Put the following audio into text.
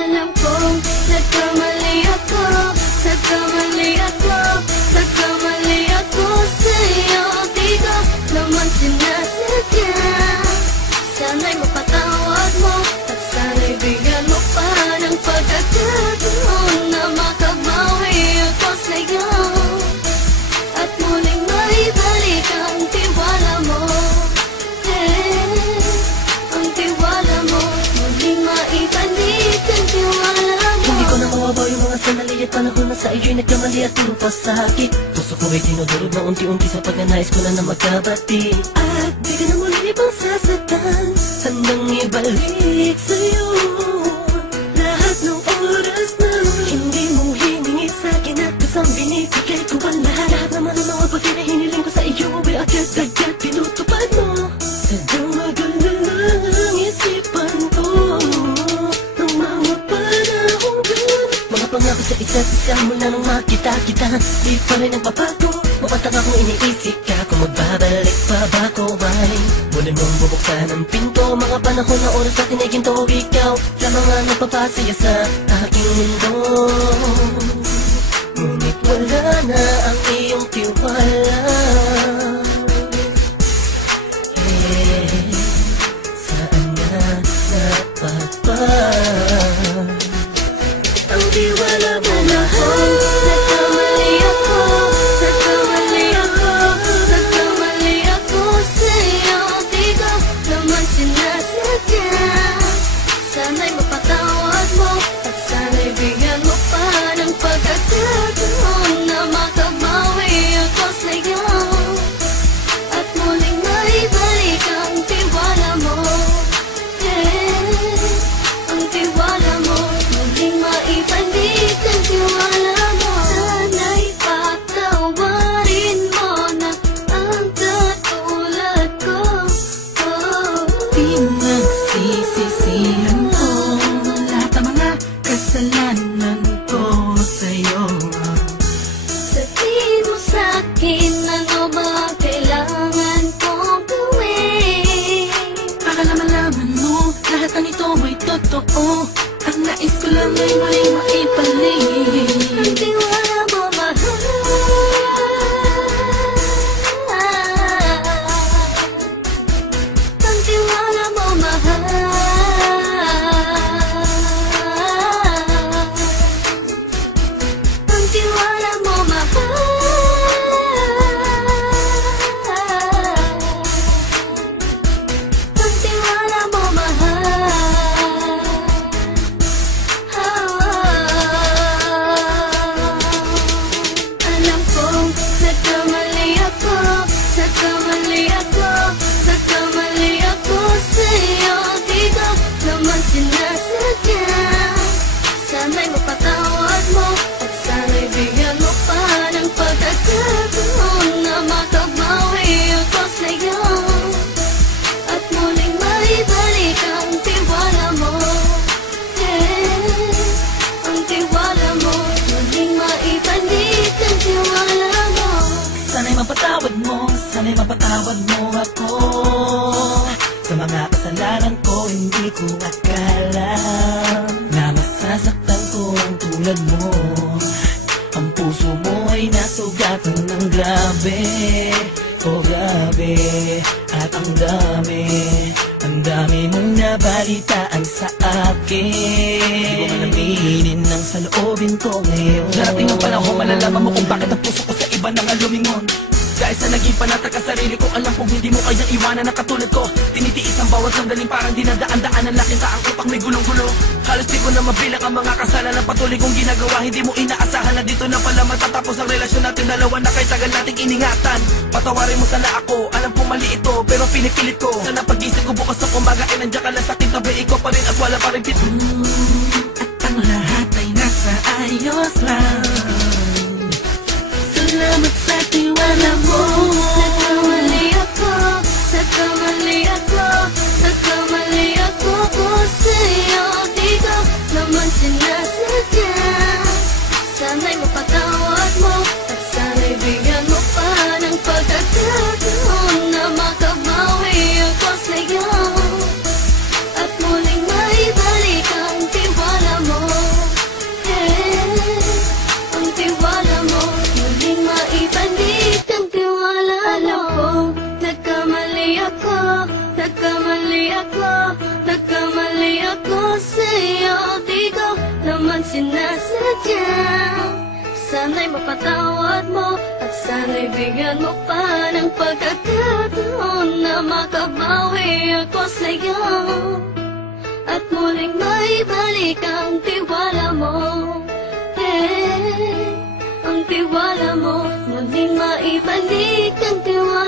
Alam kong nagkamali ako, nagkamali ako, nagkamali ako sa'yo. Di ko naman sinasadya. Sana'y mapatawad mo at sana'y bigyan mo pa ng pagkakataon na makabawi ako sa'yo at muling maibalik ang tiwala mo. Ang tiwala mo, muling maibalik ang tiwala mo. Hindi ko na mawabaw yung mga sandali at panahon na sa iyo'y nagkamali at lupa sa sakit. Puso ko ay tinudurog na unti-unti sa pagnanais ko na magkabati. At di ka na muli pang sasaktan, handang ibalik sa'yo lahat ng oras na hindi mo hiningi sa'kin at kasang binibigay ko ang lahat. Naman ang mga bagay na hiniling ko sa iyo ay agad-agad pinutupad mo. Sadyang maganda lang isipan ko ng mga panahon dun. Mga pangako sa isa't isa mula nung makita kita, di pa rin nagbabago. Mapatang akong iniisip ka kung magbabalik pa ba ko ay muli mong bubuksan ang pinto. Mga panahon na oras natin ay ginto, ikaw lamang ang nagpapasaya sa aking mundo. Ngunit wala na ang iyong tiwala. Saan na napagpag ang tiwala mo mahal? Nagkamali ako, nagkamali ako, nagkamali ako sa'yo. Di ko naman sinasadya. Sana'y mapatawad mo at sana'y bigyan mo pa ng pagkakataon na makabawi ako sa'yo at muling maibalik ang tiwala mo. Ang tiwala mo, muling maibalik ang tiwala mo. Sana'y patawarin mo na ang katulad ko. Pinagsisisihan ko lahat ng mga kasalanan ko sa'yo. Sabihin mo sa'kin ano ba ang kailangan kong gawin. Para malaman mo lahat ng ito ay totoo. Ang nais ko lang ay muling maibalik Ang tiwala mo mahal. Ang tiwala mo mahal. Ang tiwala mo mahal. Ang tiwala mo mahal. Alam kong nagkamali ako, nagkamali ako, nagkamali ako sa'yo. Di ko naman sinasadya. Sana'y mapatawad mo at sana'y bigyan mo pa ng pagkakataon na makabawi ako sa'yo at muling maibalik ang tiwala mo. Ang tiwala mo, muling maibalik ang tiwala mo. Sana'y mapatawad mo, sana'y mapatawad mo ako sa mga kasalanan ko. Hindi ko akala na masasaktan ko ang tulad mo. Ang puso mo ay nasugatan ng grabe, oh grabe. At ang dami mong nabalitaan sa akin. Di ko man aminin ang saloobin ko ngayon. Darating ang panahon, malalaman mo kung bakit ang puso ko sa iba nang alumingon. Dahil sa naging panatag ka sarili ko, alam kong hindi mo kayang iwanan na katulad ko. Tinitiis ang bawat sandaling parang dinadaan-daan ang lakita ang utak may gulong-gulo. Halos di ko na mabilang ang mga kasalanan patuloy kong ginagawa. Hindi mo inaasahan na dito na pala matatapos ang relasyon natin dalawa na kahit tagal nating iningatan. Patawarin mo sana ako, alam kong mali ito pero pinipilit ko. Sana pag-isip ko bukas na kumbaga ay nandiyan ka lang sa akin, tabi ikaw pa rin at wala pa rin pit. At ang lahat ay nasa ayos lang. Salamat sa tiwala mo. Nagkamali ako, nagkamali ako, nagkamali ako sa'yo. Di ko naman sinasadya. Sana'y mapatawad mo at sana'y bigyan mo pa ng pagkakataon na makabawi ako sa'yo at muling maibalik ang tiwala mo. naman sinasadya. Sana'y mapatawad mo at sana'y bigyan mo pa ng pagkakataon na makabawi ako sa'yo at muling maibalik ang tiwala mo. Ang tiwala mo, muling maibalik ang tiwala